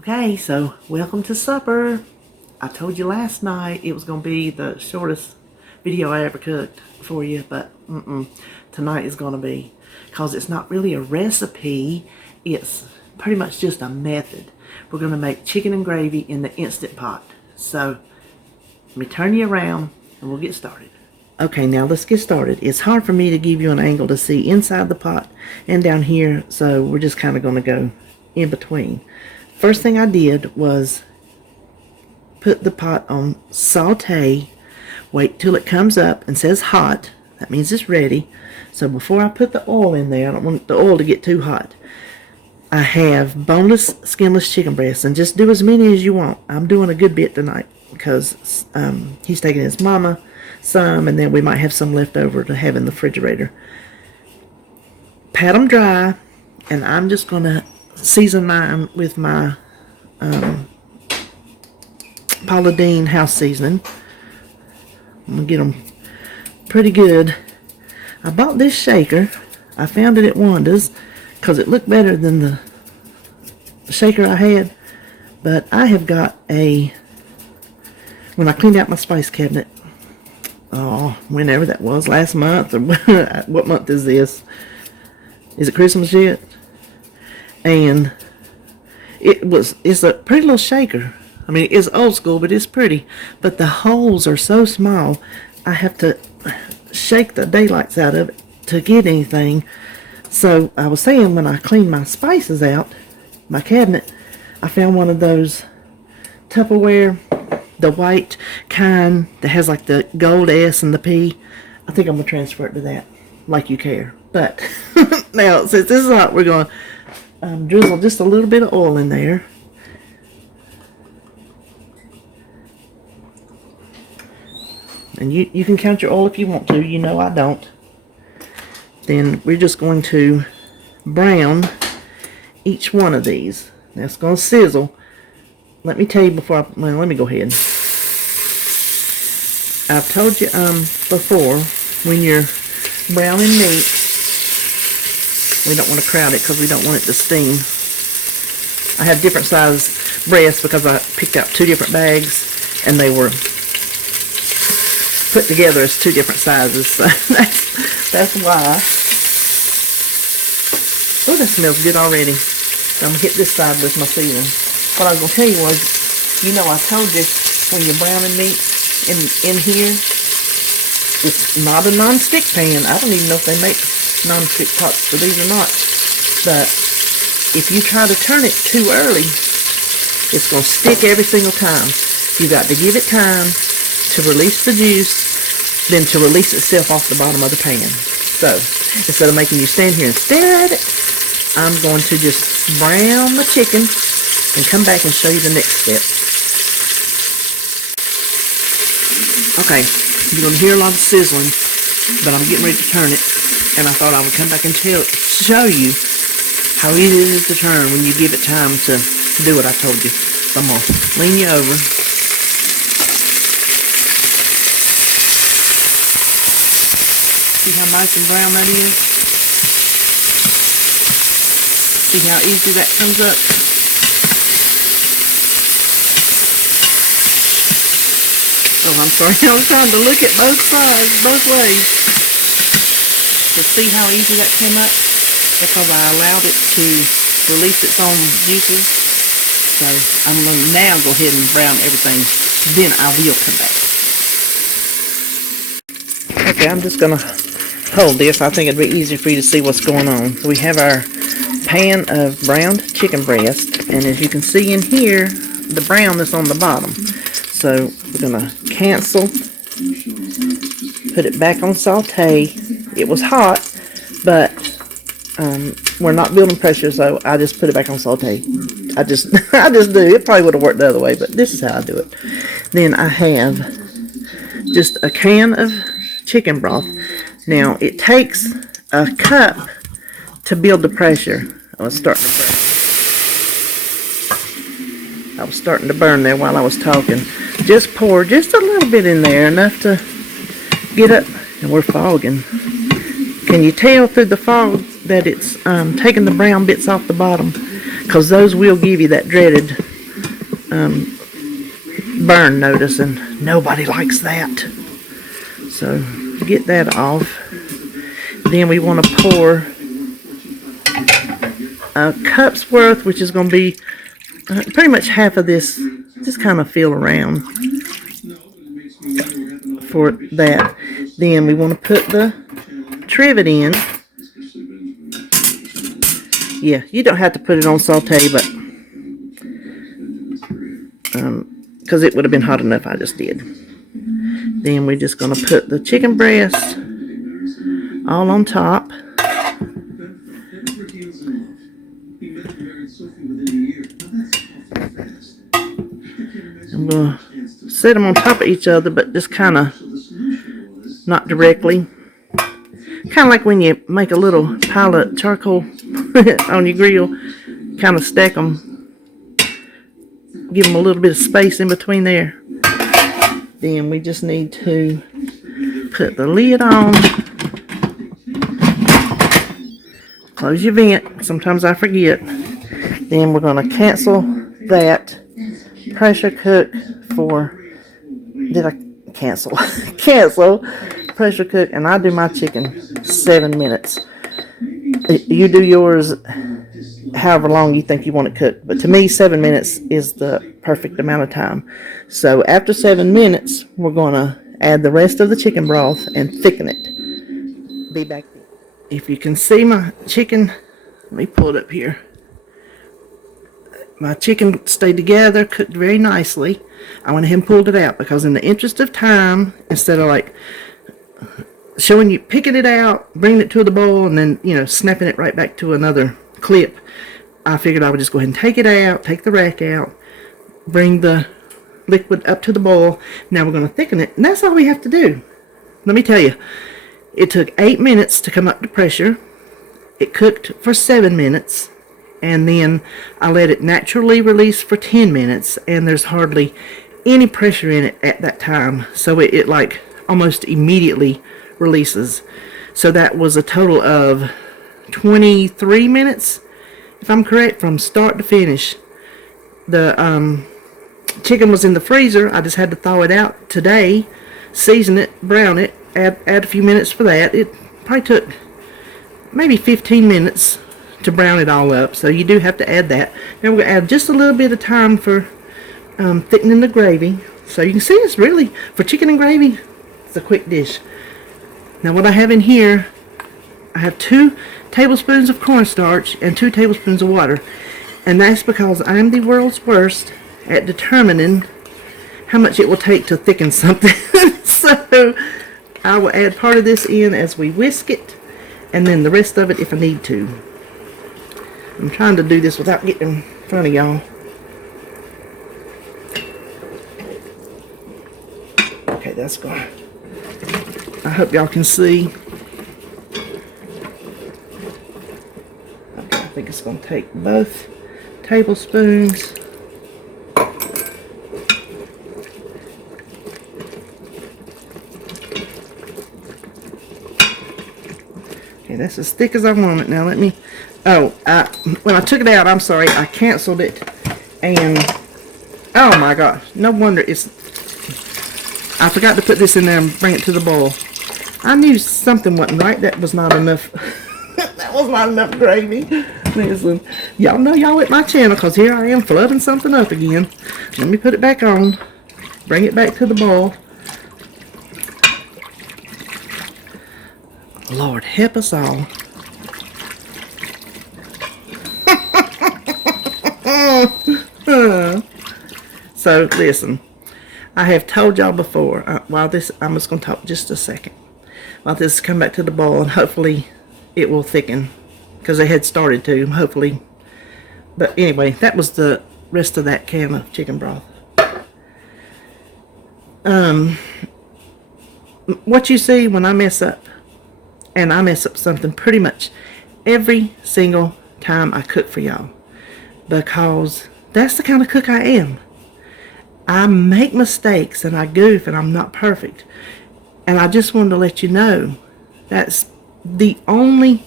Okay, so welcome to supper. I told you last night it was going to be the shortest video I ever cooked for you, but tonight is going to be, because it's not really a recipe, it's pretty much just a method. We're going to make chicken and gravy in the Instant Pot. So, let me turn you around and we'll get started. Okay, now let's get started. It's hard for me to give you an angle to see inside the pot and down here, so we're just kind of going to go in between. First thing I did was put the pot on saute, wait till it comes up and says hot. That means it's ready. So before I put the oil in there, I don't want the oil to get too hot. I have boneless, skinless chicken breasts, and just do as many as you want. I'm doing a good bit tonight because he's taking his mama some, and then we might have some left over to have in the refrigerator. Pat them dry, and I'm just going to season mine with my Paula Deen house seasoning. I'm going to get them pretty good. I bought this shaker. I found it at Wanda's because it looked better than the shaker I had. But I have got when I cleaned out my spice cabinet, whenever that was, last month, or what month is this? Is it Christmas yet? And it's a pretty little shaker. I mean, it's old school, but it's pretty. But the holes are so small, I have to shake the daylights out of it to get anything. So I was saying, when I cleaned my spices out, my cabinet, I found one of those Tupperware, the white kind that has like the gold S and the P. I think I'm going to transfer it to that, like you care. But now, since this is hot, we're going to drizzle just a little bit of oil in there. And you can count your oil if you want to. You know I don't. Then we're just going to brown each one of these. Now it's going to sizzle. Let me tell you before let me go ahead. I've told you before, when you're browning meat, we don't want to crowd it because we don't want it to steam. I have different size breasts because I picked out 2 different bags and they were put together as 2 different sizes. So that's why. Oh, that smells good already. I'm going to hit this side with my seasoning. What I was going to tell you was, you know, I told you when you're browning meat in here, it's not a non-stick pan. I don't even know if they make non-stick pots for these or not. But if you try to turn it too early, it's going to stick every single time. You got to give it time to release the juice, then to release itself off the bottom of the pan. So instead of making you stand here and stare at it, I'm going to just brown the chicken and come back and show you the next step. Okay, you're going to hear a lot of sizzling, but I'm getting ready to turn it. And I thought I would come back and show you how easy it is to turn when you give it time to do what I told you. So I'm going to lean you over. See how nice and brown that is? See how easy that comes up? Oh, I'm sorry. I was trying to look at both sides, both ways. But see how easy that came up? Because I allowed it to release its own juices. So I'm going to now go ahead and brown everything. Then I will come back. Okay, I'm just going to hold this. I think it'd be easier for you to see what's going on. So we have our pan of browned chicken breast. And as you can see in here, the brown is on the bottom. So we're going to cancel. Put it back on saute. It was hot, but we're not building pressure, so I just put it back on saute. I just do. It probably would have worked the other way, but this is how I do it. Then I have just a can of chicken broth. Now, it takes a cup to build the pressure. I was starting to burn there while I was talking. Just pour just a little bit in there, enough to get up. And we're fogging. Can you tell through the fog that it's taking the brown bits off the bottom? Because those will give you that dreaded burn notice, and nobody likes that. So get that off. Then we want to pour a cup's worth, which is going to be pretty much half of this. Just kind of feel around for that. Then we want to put the trivet in. Yeah, you don't have to put it on saute, but because it would have been hot enough, I just did. Then we're just going to put the chicken breast all on top. I'm going to set them on top of each other, but just kind of not directly. Kind of like when you make a little pile of charcoal on your grill. Kind of stack them. Give them a little bit of space in between there. Then we just need to put the lid on. Close your vent. Sometimes I forget. Then we're going to cancel that. Pressure cook for... Did I cancel? Cancel. Pressure cook, and I do my chicken 7 minutes. You do yours however long you think you want it cooked, but to me 7 minutes is the perfect amount of time. So after 7 minutes, we're going to add the rest of the chicken broth and thicken it. Be back. If you can see my chicken, let me pull it up here. My chicken stayed together, cooked very nicely. I went ahead and pulled it out because in the interest of time, instead of like showing you picking it out, bringing it to the bowl, and then, you know, snapping it right back to another clip, I figured I would just go ahead and take it out, take the rack out, bring the liquid up to the bowl. Now we're going to thicken it, and that's all we have to do. Let me tell you, it took 8 minutes to come up to pressure. It cooked for 7 minutes, and then I let it naturally release for 10 minutes, and there's hardly any pressure in it at that time, so it like almost immediately releases. So that was a total of 23 minutes, if I'm correct, from start to finish. The chicken was in the freezer. I just had to thaw it out today, season it, brown it, add a few minutes for that. It probably took maybe 15 minutes to brown it all up, so you do have to add that. Now we're going to add just a little bit of time for thickening the gravy. So you can see it's really, for chicken and gravy, it's a quick dish. Now what I have in here, I have 2 tablespoons of cornstarch and 2 tablespoons of water. And that's because I'm the world's worst at determining how much it will take to thicken something. So I will add part of this in as we whisk it, and then the rest of it if I need to. I'm trying to do this without getting in front of y'all. Okay, that's going. I hope y'all can see. Okay, I think it's going to take both tablespoons. Okay, that's as thick as I want it. Now let me... Oh, when I took it out, I'm sorry, I canceled it, and oh my gosh, no wonder I forgot to put this in there and bring it to the bowl. I knew something wasn't right. That was not enough. That was not enough gravy. Listen, y'all know y'all at my channel, because here I am flooding something up again. Let me put it back on, bring it back to the bowl. Lord help us all. So listen, I have told y'all before, while this, I'm just going to talk just a second, while this come back to the bowl, and hopefully it will thicken, because it had started to, hopefully. But anyway, that was the rest of that can of chicken broth. What you see when I mess up, and I mess up something pretty much every single time I cook for y'all, because that's the kind of cook I am. I make mistakes and I goof and I'm not perfect. And I just wanted to let you know that's the only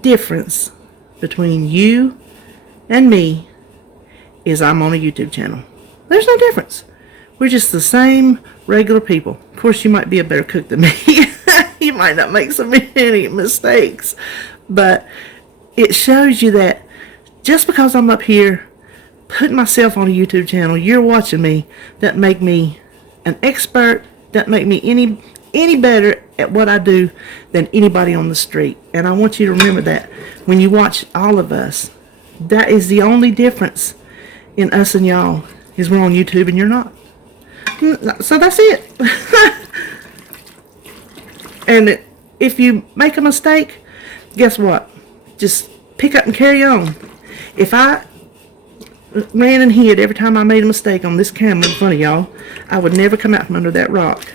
difference between you and me is I'm on a YouTube channel. There's no difference. We're just the same regular people. Of course, you might be a better cook than me. You might not make so many mistakes. But it shows you that just because I'm up here putting myself on a YouTube channel, you're watching me, that make me an expert, that make me any better at what I do than anybody on the street. And I want you to remember that when you watch all of us. That is the only difference in us and y'all, is we're on YouTube and you're not. So that's it. And if you make a mistake, guess what? Just pick up and carry on. If I ran and hid every time I made a mistake on this camera in front of y'all, I would never come out from under that rock.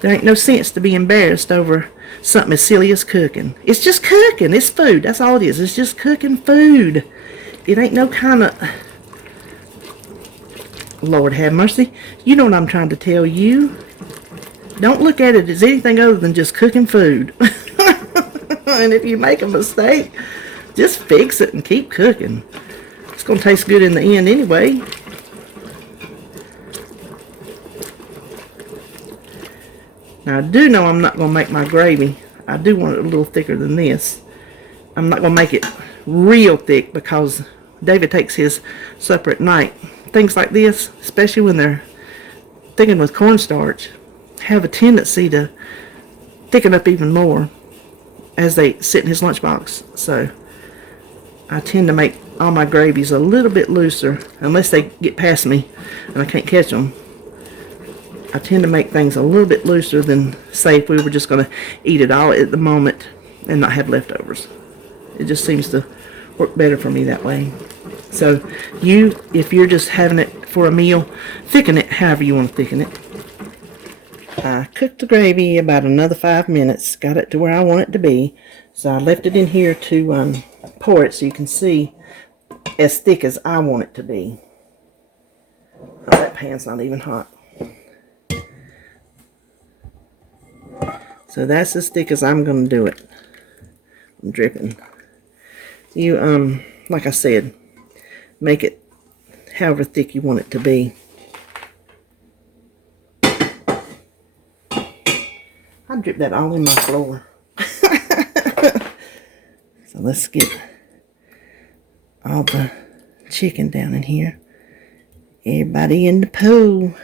There ain't no sense to be embarrassed over something as silly as cooking. It's just cooking. It's food. That's all it is. It's just cooking food. It ain't no kind of... Lord have mercy. You know what I'm trying to tell you. Don't look at it as anything other than just cooking food. And if you make a mistake, just fix it and keep cooking. It's going to taste good in the end anyway. Now I do know I'm not going to make my gravy. I do want it a little thicker than this. I'm not going to make it real thick because David takes his supper at night. Things like this, especially when they're thickened with cornstarch, have a tendency to thicken up even more as they sit in his lunchbox. So I tend to make all my gravies a little bit looser, unless they get past me and I can't catch them. I tend to make things a little bit looser than, say, if we were just going to eat it all at the moment and not have leftovers. It just seems to work better for me that way. So if you're just having it for a meal, thicken it however you want to thicken it. I cooked the gravy about another 5 minutes, got it to where I want it to be. So I left it in here to pour it so you can see as thick as I want it to be. Oh, that pan's not even hot. So that's as thick as I'm going to do it. I'm dripping. You, like I said, make it however thick you want it to be. I drip that all in my floor. So let's get all the chicken down in here. Everybody in the pool.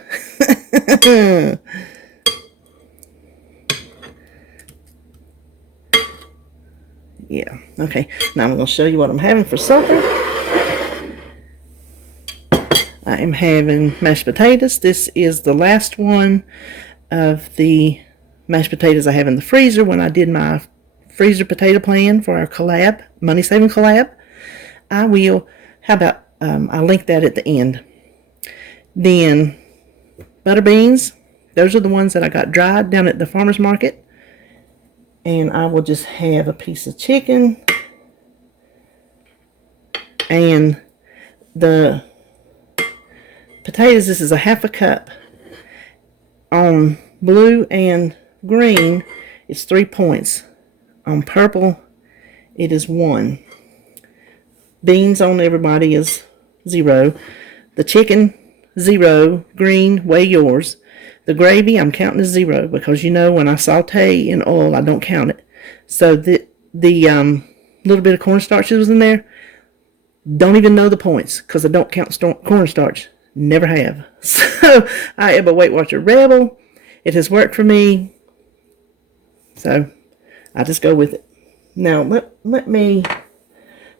Yeah, okay. Now I'm going to show you what I'm having for supper. I am having mashed potatoes. This is the last one of the mashed potatoes I have in the freezer when I did my freezer potato plan for our collab, money saving collab. I will, how about, I'll link that at the end. Then butter beans. Those are the ones that I got dried down at the farmer's market. And I will just have a piece of chicken and the potatoes. This is a half a cup. On blue and green, it's 3 points. On purple, it is 1. Beans on everybody is 0. The chicken, 0. Green, weigh yours. The gravy, I'm counting as 0 because you know when I saute in oil, I don't count it. So the little bit of cornstarch that was in there, don't even know the points because I don't count cornstarch. Never have. So I am a Weight Watcher rebel. It has worked for me. So I just go with it. Now let me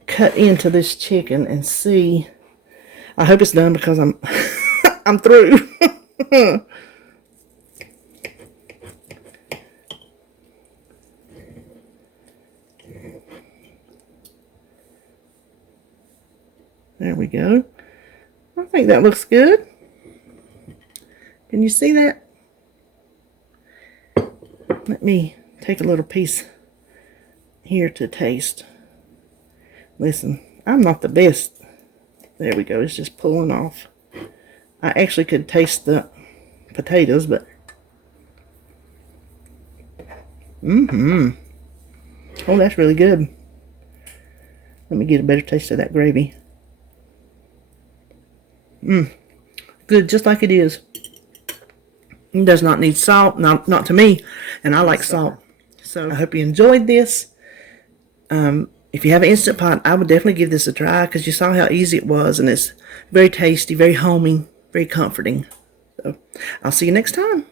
cut into this chicken and see. I hope it's done because I'm I'm through. There we go. I think that looks good. Can you see that? Let me take a little piece here to taste. Listen, I'm not the best. There we go. It's just pulling off. I actually could taste the potatoes, but... Oh, that's really good. Let me get a better taste of that gravy. Good, just like it is. It does not need salt, not to me, and I like salt. So I hope you enjoyed this. If you have an Instant Pot, I would definitely give this a try because you saw how easy it was, and it's very tasty, very homey, very comforting. So I'll see you next time.